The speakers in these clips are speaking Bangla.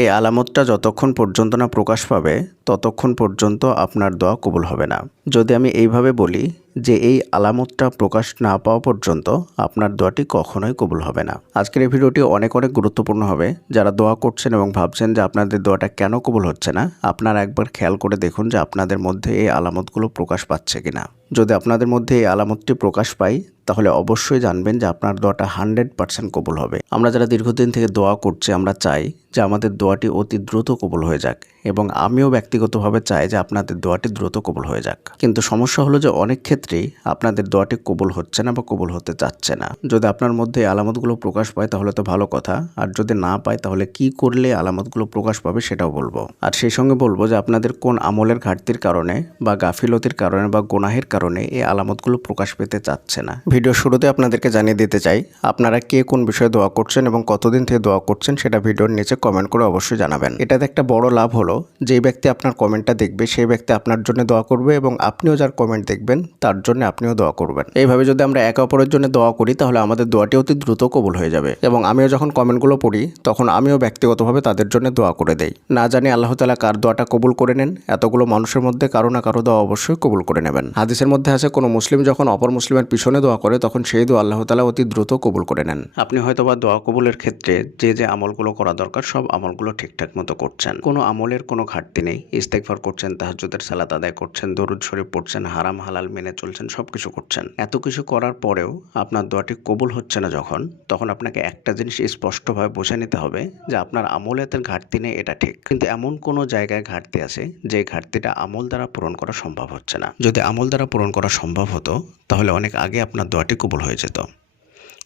এই আলামতটা যতক্ষণ পর্যন্ত না প্রকাশ পাবে, ততক্ষণ পর্যন্ত আপনার দোয়া কবুল হবে না। যদি আমি এইভাবে বলি যে এই আলামতটা প্রকাশ না পাওয়া পর্যন্ত আপনার দোয়াটি কখনোই কবুল হবে না। আজকের এই ভিডিওটি অনেক অনেক গুরুত্বপূর্ণ হবে। যারা দোয়া করছেন এবং ভাবছেন যে আপনাদের দোয়াটা কেন কবুল হচ্ছে না, আপনারা একবার খেয়াল করে দেখুন যে আপনাদের মধ্যে এই আলামতগুলো প্রকাশ পাচ্ছে কিনা। যদি আপনাদের মধ্যে এই আলামতটি প্রকাশ পায় তাহলে অবশ্যই জানবেন যে আপনার দোয়াটা হান্ড্রেড পার্সেন্ট কবুল হবে। আমরা যারা দীর্ঘদিন থেকে দোয়া করছি, আমরা চাই যে আমাদের দোয়াটি অতি দ্রুত কবুল হয়ে যাক এবং আমিও ব্যক্তিগতভাবে চাই যে আপনাদের দোয়াটি দ্রুত কবুল হয়ে যাক। কিন্তু সমস্যা হলো যে অনেক ক্ষেত্রেই আপনাদের দোয়াটি কবুল হচ্ছে না বা কবুল হতে চাচ্ছে না। যদি আপনার মধ্যে আলামতগুলো প্রকাশ পায়, তাহলে তো ভালো কথা। আর যদি না পায়, তাহলে কি করলে আলামতগুলো প্রকাশ পাবে সেটাও বলব। আর সেই সঙ্গে বলব যে আপনাদের কোন আমলের ঘাটতির কারণে বা গাফিলতির কারণে বা গোনাহের কারণে এই আলামতগুলো প্রকাশ পেতে চাচ্ছে না। ভিডিও শুরুতে আপনাদেরকে জানিয়ে দিতে চাই, আপনারা কে কোন বিষয়ে দোয়া করছেন এবং কতদিন থেকে দোয়া করছেন সেটা ভিডিওর নিচে কমেন্ট করে অবশ্যই জানাবেন। এটাতে একটা বড় লাভ হলো যে ব্যক্তি আপনার কমেন্টটা দেখবে, সেই ব্যক্তি আপনার জন্য দোয়া করবে এবং আপনিও যার কমেন্ট দেখবেন, তার জন্য আপনিও দোয়া করবেন। এইভাবে যদি আমরা একে অপরের জন্য দোয়া করি, তাহলে আমাদের দোয়াটি অতি দ্রুত কবুল হয়ে যাবে এবং আমিও যখন কমেন্টগুলো পড়ি, তখন আমিও ব্যক্তিগতভাবে তাদের জন্য দোয়া করে দেই। না জানি আল্লাহ তালা কার দোয়াটা কবুল করে নেন, এতগুলো মানুষের মধ্যে কারও না কারও দোয়া অবশ্যই কবুল করে নেবেন। হাদিসের মধ্যে আছে, কোনো মুসলিম যখন অপর মুসলিমের পিছনে দোয়া করে, তখন সেই দোয়া আল্লাহ তালা অতি দ্রুত কবুল করে নেন। আপনি হয়তো বা দোয়া কবুলের ক্ষেত্রে যে যে আমলগুলো করা দরকার, সব আমলগুলো ঠিকঠাক মতো করছেন। কোনো আমলের কোনো ঘাটতি নেই। ইস্তেকফার করছেন তাহাজুদের সালাত আদায় করছেন, দরুদ শরীফ পড়ছেন, হারাম, হালাল মেনে চলছেন সব কিছু করছেন। এত কিছু করার পরেও আপনার দোয়াটি কবুল হচ্ছে না যখন, তখন আপনাকে একটা জিনিস স্পষ্টভাবে বুঝে নিতে হবে যে আপনার আমলের ঘাটতি নেই, এটা ঠিক। কিন্তু এমন কোনো জায়গায় ঘাটতি আছে, যে ঘাটতিটা আমল দ্বারা পূরণ করা সম্ভব হচ্ছে না। যদি আমল দ্বারা পূরণ করা সম্ভব হতো, তাহলে অনেক আগে আপনার দোয়াটি কবুল হয়ে যেত।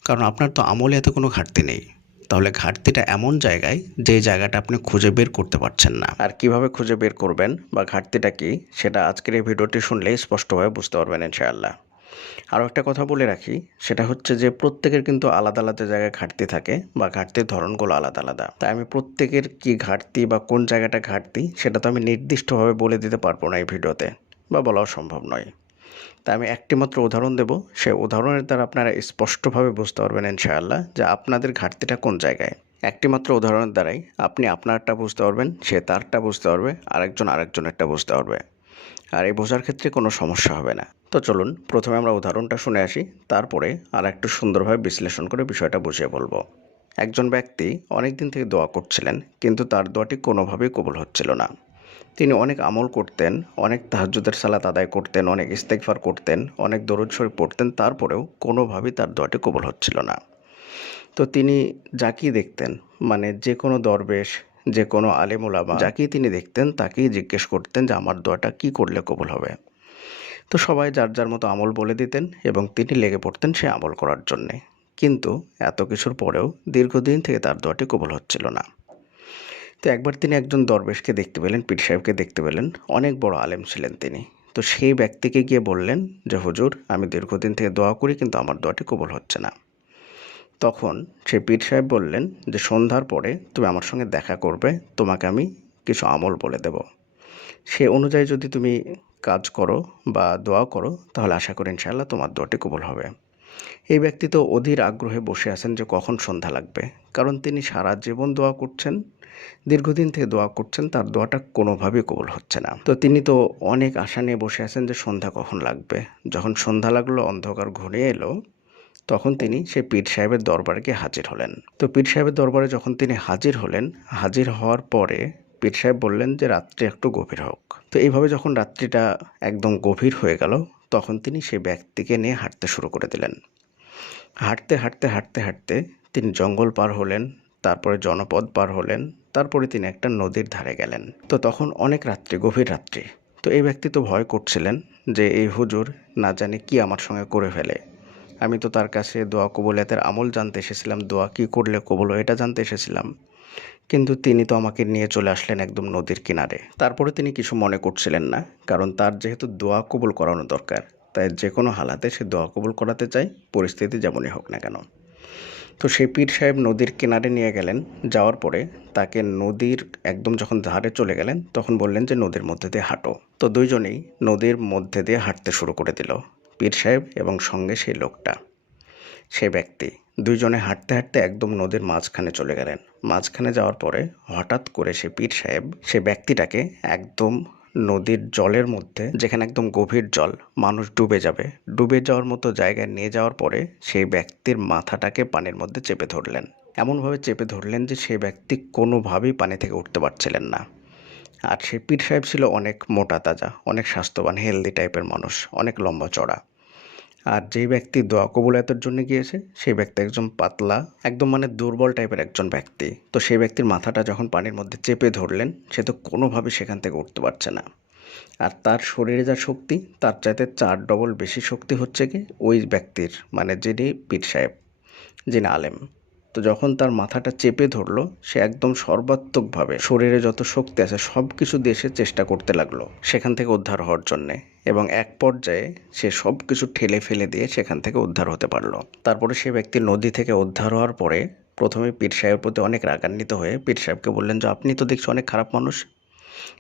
কারণ আপনার তো আমলে এত কোনো ঘাটতি নেই। তাহলে ঘাটতিটা এমন জায়গায় যে জায়গাটা আপনি খুঁজে বের করতে পারছেন না। আর কীভাবে খুঁজে বের করবেন বা ঘাটতিটা কি, সেটা আজকের এই ভিডিওটি শুনলেই স্পষ্টভাবে বুঝতে পারবেন ইনশাআল্লাহ। আরও একটা কথা বলে রাখি, সেটা হচ্ছে যে প্রত্যেকের কিন্তু আলাদা আলাদা জায়গায় ঘাটতি থাকে বা ঘাটতির ধরনগুলো আলাদা আলাদা। তাই আমি প্রত্যেকের কি ঘাটতি বা কোন জায়গাটা ঘাটতি, সেটা তো আমি নির্দিষ্টভাবে বলে দিতে পারব না এই ভিডিওতে বা বলাও সম্ভব নয়। তাই আমি একটি মাত্র উদাহরণ দেব। সেই উদাহরণের দ্বারা আপনারা স্পষ্টভাবে বুঝতে পারবেন ইনশাআল্লাহ যে আপনাদের ঘাটতিটা কোন জায়গায়। একটি মাত্র উদাহরণের দ্বারাই আপনি আপনারটা বুঝতে পারবেন, সে তারটা বুঝতে পারবে, আরেকজন আরেকজনেরটা বুঝতে পারবে। আর এই বোঝার ক্ষেত্রে কোনো সমস্যা হবে না। তো চলুন প্রথমে আমরা উদাহরণটা শুনে আসি, তারপরে আর একটু সুন্দরভাবে বিশ্লেষণ করে বিষয়টা বুঝিয়ে বলব। একজন ব্যক্তি অনেক দিন থেকে দোয়া করছিলেন, কিন্তু তার দোয়াটি কোনোভাবেই কবুল হচ্ছিল না। তিনি অনেক আমল করতেন, অনেক তাহাজ্জুদের সালাত আদায় করতেন, অনেক ইস্তেকফার করতেন, অনেক দরুদ শরীফ পড়তেন, তারপরেও কোনোভাবেই তার দোয়াটি কবল হচ্ছিল না। তো তিনি যাকেই দেখতেন মানে যে কোনো দরবেশ, যে কোনো আলেমুলামা যাকেই তিনি দেখতেন, তাকেই জিজ্ঞেস করতেন যে আমার দোয়াটা কি করলে কবল হবে। তো সবাই যার যার মতো আমল বলে দিতেন এবং তিনি লেগে পড়তেন সে আমল করার জন্যে। কিন্তু এত কিছুর পরেও দীর্ঘদিন থেকে তার দোয়াটি কবল হচ্ছিল না। তো একবার তিনি একজন দরবেশকে দেখতে পেলেন, পীর সাহেবকে দেখতে পেলেন। অনেক বড় আলেম ছিলেন তিনি। তো সেই ব্যক্তিকে গিয়ে বললেন, যে হুজুর, আমি দীর্ঘদিন থেকে দোয়া করি, কিন্তু আমার দোয়াটি কবুল হচ্ছে না। তখন সে পীর সাহেব বললেন, যে সন্ধ্যার পরে তুমি আমার সঙ্গে দেখা করবে, তোমাকে আমি কিছু আমল বলে দেব। সে অনুযায়ী যদি তুমি কাজ করো বা দোয়া করো, তাহলে আশা করি ইনশাআল্লাহ তোমার দোয়াটি কবুল হবে। এই ব্যক্তি তো অধীর আগ্রহে বসে আছেন যে কখন সন্ধ্যা লাগবে। কারণ তিনি সারা জীবন দোয়া করছেন দীর্ঘদিন থেকে দোয়া করছেন, তার দোয়াটা কোনোভাবেই কবুল হচ্ছে না। তো তিনি তো অনেক আশা নিয়ে বসে আছেন যে সন্ধ্যা কখন লাগবে। যখন সন্ধ্যা লাগল, অন্ধকার ঘনিয়ে এলো, তখন তিনি সেই পীর সাহেবের দরবারে গিয়ে হাজির হলেন। তো পীর সাহেবের দরবারে যখন তিনি হাজির হলেন, হাজির হওয়ার পরে পীর সাহেব বললেন যে, রাত্রি একটু গভীর হোক। তো এইভাবে যখন রাত্রিটা একদম গভীর হয়ে গেল, তখন তিনি সেই ব্যক্তিকে নিয়ে হাঁটতে শুরু করে দিলেন। হাঁটতে হাঁটতে হাঁটতে হাঁটতে তিনি জঙ্গল পার হলেন, তারপরে জনপদ পার হলেন তারপরে তিনি একটা নদীর ধারে গেলেন। তো তখন অনেক রাত্রি, গভীর রাত্রি। তো এই ব্যক্তি তো ভয় করছিলেন যে, এই হুজুর না জানি কি আমার সঙ্গে করে ফেলে। আমি তো তার কাছে দোয়া কবুলিয়াতের আমল জানতে এসেছিলাম, দোয়া কী করলে কবুল এটা জানতে এসেছিলাম। কিন্তু তিনি তো আমাকে নিয়ে চলে আসলেন একদম নদীর কিনারে। তারপরে তিনি কিছু মনে করছিলেন না, কারণ তার যেহেতু দোয়া কবুল করানো দরকার, তাই যে কোনো হালাতে সে দোয়া কবুল করাতে চায়, পরিস্থিতি যেমনই হোক না কেন। তো সেই পীর সাহেব নদীর কিনারে নিয়ে গেলেন। যাওয়ার পরে তাকে নদীর একদম যখন ধারে চলে গেলেন, তখন বললেন যে, নদীর মধ্যে দিয়ে হাঁটো। তো দুইজনেই নদীর মধ্যে দিয়ে হাঁটতে শুরু করে দিল, পীর সাহেব এবং সঙ্গে সেই লোকটা, সে ব্যক্তি। দুইজনে হাঁটতে হাঁটতে একদম নদীর মাঝখানে চলে গেলেন। মাঝখানে যাওয়ার পরে হঠাৎ করে সে পীর সাহেব, সে ব্যক্তিটাকে একদম নদীর জলের মধ্যে, যেখানে একদম গভীর জল, মানুষ ডুবে যাবে। ডুবে যাওয়ার মতো জায়গায় নিয়ে যাওয়ার পরে সেই ব্যক্তির মাথাটাকে পানির মধ্যে চেপে ধরলেন। এমনভাবে চেপে ধরলেন যে সেই ব্যক্তি কোনোভাবেই পানি থেকে উঠতে পারছিলেন না। আর সেই পীর সাহেব ছিল অনেক মোটা তাজা, অনেক স্বাস্থ্যবান হেলদি টাইপের মানুষ, অনেক লম্বা চড়া আর যেই ব্যক্তি দোয়া কবুলাতের জন্য গিয়েছে, সেই ব্যক্তি একজন পাতলা, একদম মানে দুর্বল টাইপের একজন ব্যক্তি। তো সেই ব্যক্তির মাথাটা যখন পানির মধ্যে চেপে ধরলেন, সে তো কোনোভাবে সেখান থেকে উঠতে পারছে না। আর তার শরীরে যা শক্তি, তার চাইতে চার ডবল বেশি শক্তি হচ্ছে কি, ওই ব্যক্তির মানে যিনি পীর সাহেব, যিনি আলেম। তো যখন তার মাথাটা চেপে ধরলো, সে একদম সর্বাত্মকভাবে শরীরে যত শক্তি আছে সব কিছু দিয়ে সে চেষ্টা করতে লাগল সেখান থেকে উদ্ধার হওয়ার জন্যে এবং এক পর্যায়ে সে সব কিছু ঠেলে ফেলে দিয়ে সেখান থেকে উদ্ধার হতে পারল। তারপরে সে ব্যক্তি নদী থেকে উদ্ধার হওয়ার পরে প্রথমে পীর সাহেবের প্রতি অনেক রাগান্বিত হয়ে পীর সাহেবকে বললেন, যে আপনি তো দেখছি অনেক খারাপ মানুষ।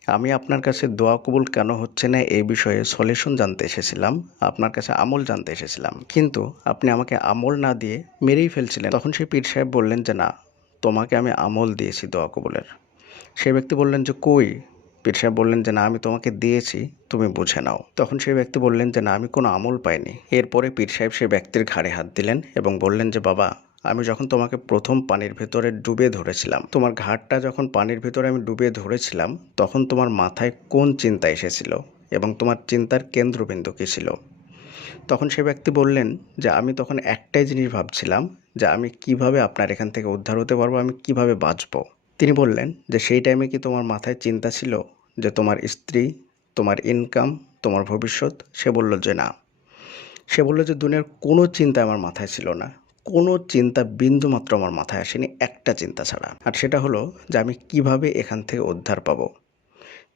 আমি আপনার কাছে দোয়া কবুল কেন হচ্ছে না এই বিষয়ে সলিউশন জানতে এসেছিলাম, আপনার কাছে আমল জানতে এসেছিলাম। কিন্তু আপনি আমাকে আমল না দিয়ে মেরেই ফেলছিলেন। তখন সেই পীর সাহেব বললেন যে, না, তোমাকে আমি আমল দিয়েছি দোয়া কবুলের। সে ব্যক্তি বললেন যে, কই? পীর সাহেব বললেন যে, না, আমি তোমাকে দিয়েছি, তুমি বুঝে নাও। তখন সেই ব্যক্তি বললেন যে, না, আমি কোনো আমল পাইনি। এরপরে পীর সাহেব সেই ব্যক্তির ঘাড়ে হাত দিলেন এবং বললেন যে, বাবা আমি যখন তোমাকে প্রথম পানির ভেতরে ডুবে ধরেছিলাম, তোমার ঘাটটা যখন পানির ভেতরে আমি ডুবে ধরেছিলাম, তখন তোমার মাথায় কোন চিন্তা এসেছিল এবং তোমার চিন্তার কেন্দ্রবিন্দু কী ছিল? তখন সে ব্যক্তি বললেন যে, আমি তখন একটাই জিনিস ভাবছিলাম যে, আমি কীভাবে আপনার এখান থেকে উদ্ধার হতে পারব, আমি কীভাবে বাঁচব? তিনি বললেন যে, সেই টাইমে কি তোমার মাথায় চিন্তা ছিল যে, তোমার স্ত্রী, তোমার ইনকাম তোমার ভবিষ্যৎ? সে বলল যে, না। সে বলল যে, দুনিয়ার কোনো চিন্তা আমার মাথায় ছিল না। কোনো চিন্তা বিন্দু মাত্র আমার মাথায় আসেনি, একটা চিন্তা ছাড়া। আর সেটা হলো যে আমি কীভাবে এখান থেকে উদ্ধার পাবো।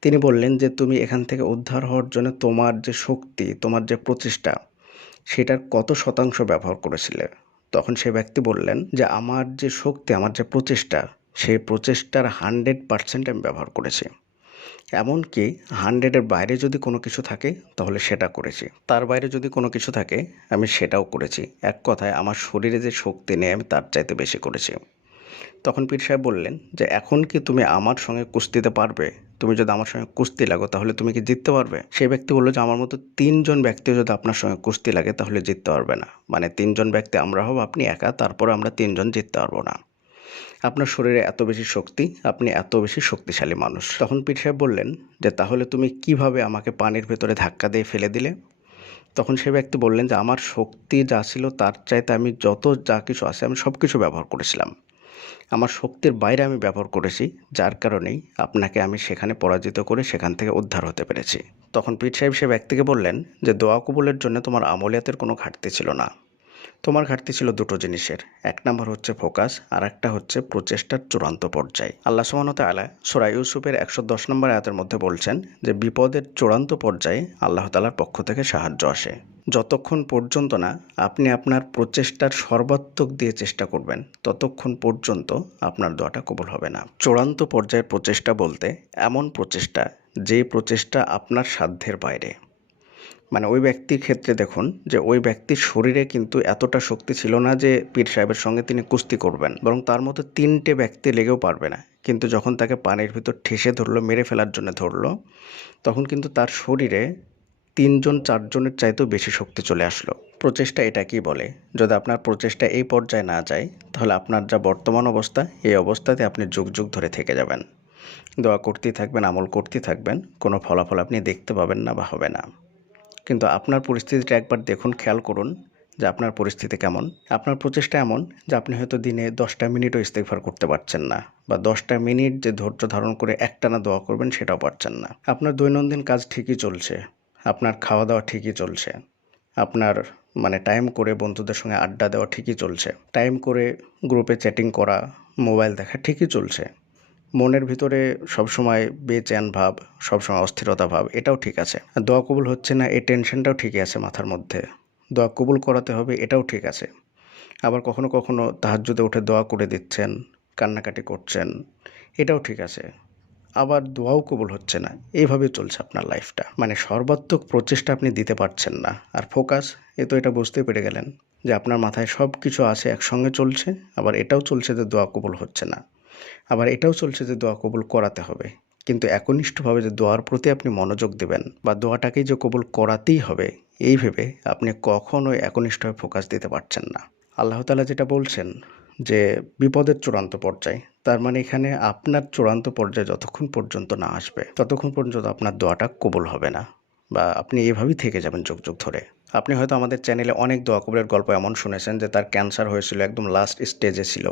তিনি বললেন যে তুমি এখান থেকে উদ্ধার হওয়ার জন্য তোমার যে শক্তি, তোমার যে প্রচেষ্টা, সেটার কত শতাংশ ব্যবহার করেছিলে। তখন সে ব্যক্তি বললেন যে আমার যে শক্তি, আমার যে প্রচেষ্টা, সেই প্রচেষ্টার হান্ড্রেড পার্সেন্ট আমি ব্যবহার করেছি। এমনকি হান্ড্রেডের বাইরে যদি কোনো কিছু থাকে, তাহলে সেটা করেছি। তার বাইরে যদি কোনো কিছু থাকে, আমি সেটাও করেছি। এক কথায় আমার শরীরে যে শক্তি নেই, আমি তার চাইতে বেশি করেছি। তখন পীর সাহেব বললেন যে, এখন কি তুমি আমার সঙ্গে কুস্তিতে পারবে? তুমি যদি আমার সঙ্গে কুস্তি লাগো, তাহলে তুমি কি জিততে পারবে? সেই ব্যক্তি বলল যে, আমার মতো তিনজন ব্যক্তিও যদি আপনার সঙ্গে কুস্তি লাগে, তাহলে জিততে পারবে না। মানে তিনজন ব্যক্তি আমরা হব, আপনি একা, তারপরে আমরা তিনজন জিততে পারব না। আপনার শরীরে এত বেশি শক্তি, আপনি এত বেশি শক্তিশালী মানুষ। তখন পীর সাহেব বললেন যে, তাহলে তুমি কীভাবে আমাকে পানির ভেতরে ধাক্কা দিয়ে ফেলে দিলে? তখন সে ব্যক্তি বললেন যে, আমার শক্তি যা ছিল তার চাইতে আমি যত যা কিছু আছে আমি সব কিছু ব্যবহার করেছিলাম। আমার শক্তির বাইরে আমি ব্যবহার করেছি, যার কারণেই আপনাকে আমি সেখানে পরাজিত করে সেখান থেকে উদ্ধার হতে পেরেছি। তখন পীর সাহেব সে ব্যক্তিকে বললেন যে, দোয়া কবুলের জন্য তোমার আমলিয়াতের কোনো ঘাটতি ছিল না। তোমার ঘাটতি ছিল দুটো জিনিসের। এক নম্বর হচ্ছে ফোকাস, আর একটা হচ্ছে প্রচেষ্টার চূড়ান্ত পর্যায়। আল্লাহ সুমানত আলা সোরা ইউসুফের একশো দশ নম্বর আয়াতের মধ্যে বলছেন যে, বিপদের চূড়ান্ত পর্যায়ে আল্লাহ তালার পক্ষ থেকে সাহায্য আসে। যতক্ষণ পর্যন্ত না আপনি আপনার প্রচেষ্টার সর্বাত্মক দিয়ে চেষ্টা করবেন, ততক্ষণ পর্যন্ত আপনার দোয়াটা কবুল হবে না। চূড়ান্ত পর্যায়ের প্রচেষ্টা বলতে এমন প্রচেষ্টা যে প্রচেষ্টা আপনার সাধ্যের বাইরে। মানে ওই ব্যক্তির ক্ষেত্রে দেখুন যে ওই ব্যক্তির শরীরে কিন্তু এতটা শক্তি ছিল না যে পীর সাহেবের সঙ্গে তিনি কুস্তি করবেন। বরং তার মতো তিনটে ব্যক্তি লেগেও পারবে না। কিন্তু যখন তাকে পানির ভিতর ঠেসে ধরলো, মেরে ফেলার জন্য ধরলো, তখন কিন্তু তার শরীরে তিনজন, চারজনের চাইতেও বেশি শক্তি চলে আসলো। প্রচেষ্টা এটা কি বলে, যদি আপনার প্রচেষ্টা এই পর্যায়ে না যায়, তাহলে আপনার যা বর্তমান অবস্থা, এই অবস্থাতে আপনি যুগ যুগ ধরে থেকে যাবেন। দোয়া করতেই থাকবেন, আমল করতেই থাকবেন, কোনো ফলাফল আপনি দেখতে পাবেন না বা হবে না। কিন্তু আপনার পরিস্থিতিটা একবার দেখুন, খেয়াল করুন যে আপনার পরিস্থিতি কেমন। আপনার প্রচেষ্টা এমন যে আপনি হয়তো দিনে দশটা মিনিটও ইস্তেকভার করতে পারছেন না বা দশটা মিনিট যে ধৈর্য ধারণ করে একটানা দোয়া করবেন সেটাও পারছেন না। আপনার দৈনন্দিন কাজ ঠিকই চলছে, আপনার খাওয়া দাওয়া ঠিকই চলছে, আপনার মানে টাইম করে বন্ধুদের সঙ্গে আড্ডা দেওয়া ঠিকই চলছে টাইম করে গ্রুপে চ্যাটিং করা মোবাইল দেখা ঠিকই চলছে। মনের ভিতরে সবসময় বেচেন ভাব, সবসময় অস্থিরতা ভাব, এটাও ঠিক আছে। দোয়া কবুল হচ্ছে না, এই টেনশনটাও ঠিকই আছে মাথার মধ্যে। দোয়া কবুল করাতে হবে, এটাও ঠিক আছে। আবার কখনো কখনো তাহাজ্জুদে উঠে দোয়া করে দিচ্ছেন, কান্নাকাটি করছেন, এটাও ঠিক আছে। আবার দোয়াও কবুল হচ্ছে না, এইভাবে চলছে আপনার লাইফটা। মানে সর্বাত্মক প্রচেষ্টা আপনি দিতে পারছেন না। আর ফোকাস, এ তো এটা বুঝতে পেরে গেলেন যে আপনার মাথায় সব কিছু আছে, একসঙ্গে চলছে, আবার এটাও চলছে যে দোয়া কবুল হচ্ছে না। আবার এটাও চলছে যে দোয়া কবুল করাতে হবে। কিন্তু একনিষ্ঠভাবে যে দোয়ার প্রতি আপনি মনোযোগ দেবেন বা দোয়াটাকেই যে কবুল করাতেই হবে, এই ভেবে আপনি কখনোই একনিষ্ঠভাবে ফোকাস দিতে পারছেন না। আল্লাহ তালা যেটা বলছেন যে বিপদের চূড়ান্ত পর্যায়ে, তার মানে এখানে আপনার চূড়ান্ত পর্যায়ে যতক্ষণ পর্যন্ত না আসবে, ততক্ষণ পর্যন্ত আপনার দোয়াটা কবুল হবে না বা আপনি এভাবেই থেকে যাবেন যুগ যুগ ধরে। আপনি হয়তো আমাদের চ্যানেলে অনেক দোয়া কবুলের গল্প এমন শুনেছেন যে তার ক্যান্সার হয়েছিল একদম লাস্ট স্টেজে ছিল।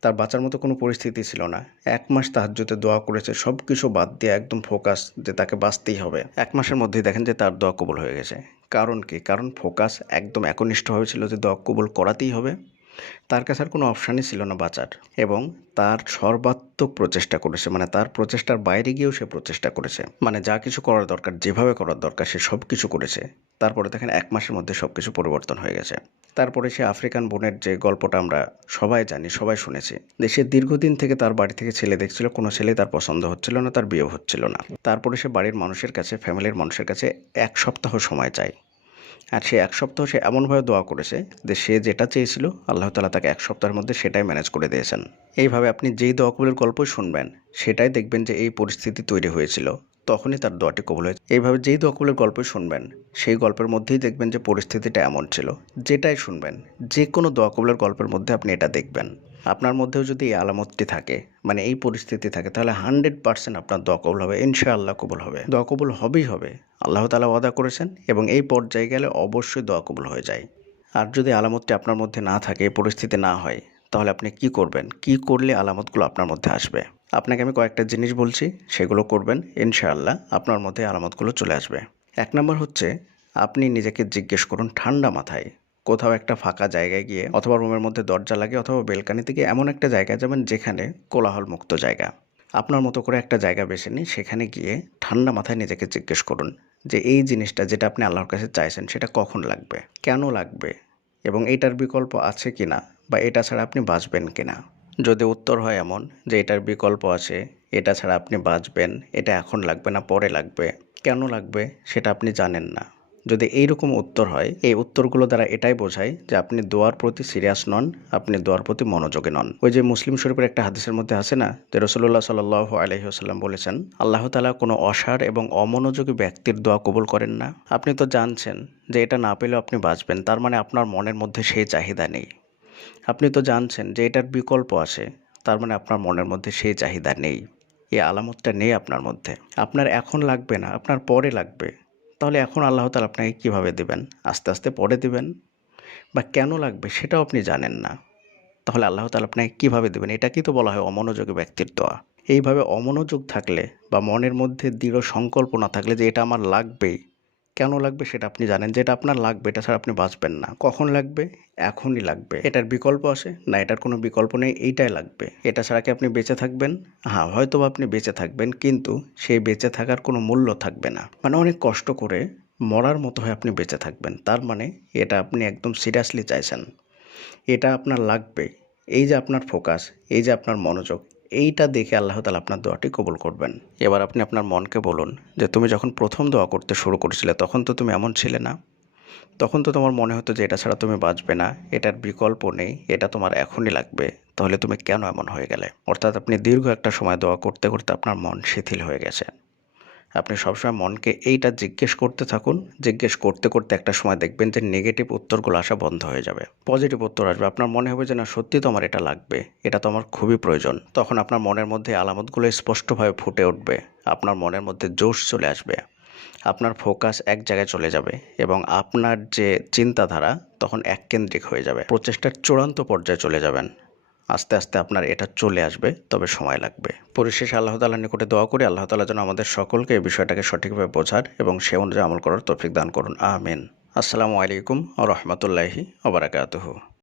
তার বাঁচার মতো কোনো পরিস্থিতি ছিল না। এক মাস তাহাজ্যতে দোয়া করেছে সব কিছু বাদ দিয়ে একদম ফোকাস যে তাকে বাঁচতেই হবে। এক মাসের মধ্যেই দেখেন যে তার দোয়া কবুল হয়ে গেছে। কারণ কি? কারণ ফোকাস একদম একনিষ্ঠভাবে ছিল যে দোয়া কবুল করাতেই হবে। তার কাছে আর কোনো অপশানই ছিল না বাঁচার এবং তার সর্বাত্মক প্রচেষ্টা করেছে মানে তার প্রচেষ্টার বাইরে গিয়েও সে প্রচেষ্টা করেছে। মানে যা কিছু করার দরকার, যেভাবে করার দরকার, সে সব কিছু করেছে। তারপরে দেখেন এক মাসের মধ্যে সব কিছু পরিবর্তন হয়ে গেছে। তারপরে সে আফ্রিকান বোনের যে গল্পটা আমরা সবাই জানি, সবাই শুনেছি সে দীর্ঘদিন থেকে তার বাড়ি থেকে ছেলে দেখছিল, কোনো ছেলে তার পছন্দ হচ্ছিল না, তার বিয়ে হচ্ছিল না। তারপরে সে বাড়ির মানুষের কাছে ফ্যামিলির মানুষের কাছে এক সপ্তাহ সময় চায়। আর সে এক সপ্তাহ সে এমনভাবে দোয়া করেছে যে সে যেটা চেয়েছিল, আল্লাহ তালা তাকে এক সপ্তাহের মধ্যে সেটাই ম্যানেজ করে দিয়েছেন। এইভাবে আপনি যেই দোয়া কবুলের গল্পই শুনবেন, সেটাই দেখবেন যে এই পরিস্থিতি তৈরি হয়েছিল, তখনই তার দোয়াটি কবুল হয়েছে। এইভাবে যেই দোয়া কবুলের গল্পই শুনবেন, সেই গল্পের মধ্যেই দেখবেন যে পরিস্থিতিটা এমন ছিল। যেটাই শুনবেন যে কোনো দোয়া কবুলের গল্পের মধ্যে আপনি এটা দেখবেন। আপনার মধ্যেও যদি এই আলামতটি থাকে মানে এই পরিস্থিতি থাকে, তাহলে হান্ড্রেড পার্সেন্ট আপনার দোয়া কবুল হবে, ইনশাআল্লাহ কবুল হবে। দোয়া কবুল হবেই হবে। আল্লাহ তালা ওয়াদা করেছেন এবং এই পর্যায়ে গেলে অবশ্যই দোয়া কবুল হয়ে যায়। আর যদি আলামতটি আপনার মধ্যে না থাকে, এই পরিস্থিতি না হয়, তাহলে আপনি কি করবেন? কি করলে আলামতগুলো আপনার মধ্যে আসবে? আপনাকে আমি কয়েকটা জিনিস বলছি, সেগুলো করবেন, ইনশাআল্লাহ আপনার মধ্যে আলামতগুলো চলে আসবে। এক নম্বর হচ্ছে, আপনি নিজেকে জিজ্ঞেস করুন ঠান্ডা মাথায় কোথাও একটা ফাঁকা জায়গায় গিয়ে অথবা রুমের মধ্যে দরজা লাগে অথবা বেলকানিতে গিয়ে এমন একটা জায়গায় যাবেন যেখানে কোলাহল মুক্ত জায়গা। আপনার মতো করে একটা জায়গা বেছে নিন সেখানে গিয়ে ঠান্ডা মাথায় নিজেকে জিজ্ঞেস করুন যে, এই জিনিসটা যেটা আপনি আল্লাহর কাছে চাইছেন সেটা কখন লাগবে? কেন লাগবে? এবং এটার বিকল্প আছে কি না বা এটা ছাড়া আপনি বাঁচবেন কি না যদি উত্তর হয় এমন যে, এটার বিকল্প আছে, এটা ছাড়া আপনি বাঁচবেন, এটা এখন লাগবে না, পরে লাগবে। কেন লাগবে? সেটা আপনি জানেন না। যদি এইরকম উত্তর হয়, এই উত্তরগুলো দ্বারা এটাই বোঝায় যে আপনি দোয়ার প্রতি সিরিয়াস নন, আপনি দোয়ার প্রতি মনোযোগী নন। ওই যে মুসলিম শরীফের একটা হাদিসের মধ্যে আছে না, যে রসুল্লাহ সাল আলহিহাল্লাম বলেছেন, আল্লাহ তালা কোনো অসার এবং অমনোযোগী ব্যক্তির দোয়া কবুল করেন না। আপনি তো জানছেন যে এটা না পেলেও আপনি বাঁচবেন, তার মানে আপনার মনের মধ্যে সেই চাহিদা নেই। আপনি তো জানছেন যে এটার বিকল্প আছে, তার মানে আপনার মনের মধ্যে সেই চাহিদা নেই। এই আলামতটা নেই আপনার মধ্যে। আপনার এখন লাগবে না, আপনার পরে লাগবে। তাহলে এখন আল্লাহ তালা আপনাকে কীভাবে দেবেন? আস্তে আস্তে পরে দেবেন? বা কেন লাগবে সেটাও আপনি জানেন না। তাহলে আল্লাহ তালা আপনাকে কীভাবে দেবেন? এটাকেই তো বলা হয় অমনোযোগী ব্যক্তির দোয়া। এইভাবে অমনোযোগ থাকলে বা মনের মধ্যে দৃঢ় সংকল্প না থাকলে যে এটা আমার লাগবেই কেন লাগবে সেটা আপনি জানেন যেটা আপনার লাগবে, এটা ছাড়া আপনি বাঁচবেন না। কখন লাগবে? এখনই লাগবে। এটার বিকল্প আছে? না, এটার কোনো বিকল্প নেই, এইটাই লাগবে। এটা ছাড়া কি আপনি বেঁচে থাকবেন? হ্যাঁ হয়তো আপনি বেঁচে থাকবেন, কিন্তু সেই বেঁচে থাকার কোনো মূল্য থাকবে না। মানে অনেক কষ্ট করে মরার মতো হয়ে আপনি বেঁচে থাকবেন। তার মানে এটা আপনি একদম সিরিয়াসলি চাইছেন। এটা আপনার লাগবে। এই যে আপনার ফোকাস এই যে আপনার মনোযোগ এইটা দেখে আল্লাহ তালা আপনার দোয়াটি কবুল করবেন। এবার আপনি আপনার মনকে বলুন যে, তুমি যখন প্রথম দোয়া করতে শুরু করেছিলে, তখন তো তুমি এমন ছিলে না। তখন তো তোমার মনে হতো যে, এটা ছাড়া তুমি বাঁচবে না। এটার বিকল্প নেই। এটা তোমার এখনই লাগবে। তাহলে তুমি কেন এমন হয়ে গেলে? অর্থাৎ আপনি দীর্ঘ একটা সময় দোয়া করতে করতে আপনার মন শিথিল হয়ে গেছে। আপনি সবসময় মনকে এইটা জিজ্ঞেস করতে থাকুন। জিজ্ঞেস করতে করতে একটা সময় দেখবেন যে নেগেটিভ উত্তরগুলো আসা বন্ধ হয়ে যাবে। পজিটিভ উত্তর আসবে। আপনার মনে হবে যে, না, সত্যি তো আমার এটা লাগবে। এটা তো আমার খুবই প্রয়োজন। তখন আপনার মনের মধ্যে আলামতগুলো স্পষ্টভাবে ফুটে উঠবে। আপনার মনের মধ্যে জোশ চলে আসবে। আপনার ফোকাস এক জায়গায় চলে যাবে এবং আপনার যে চিন্তাধারা তখন এককেন্দ্রিক হয়ে যাবে। প্রচেষ্টার চূড়ান্ত পর্যায়ে চলে যাবেন। আস্তে আস্তে আপনার এটা চলে আসবে, তবে সময় লাগবে। পরিশেষে আল্লাহ তালার নিকটে দোয়া করি, আল্লাহ তালা যেন আমাদের সকলকে এই বিষয়টাকে সঠিকভাবে বোঝার এবং সে অনুযায়ী আমল করার তফিক দান করুন। আমিন। আসসালামু আলাইকুম রহমতুল্লাহি ওবরাকাতহ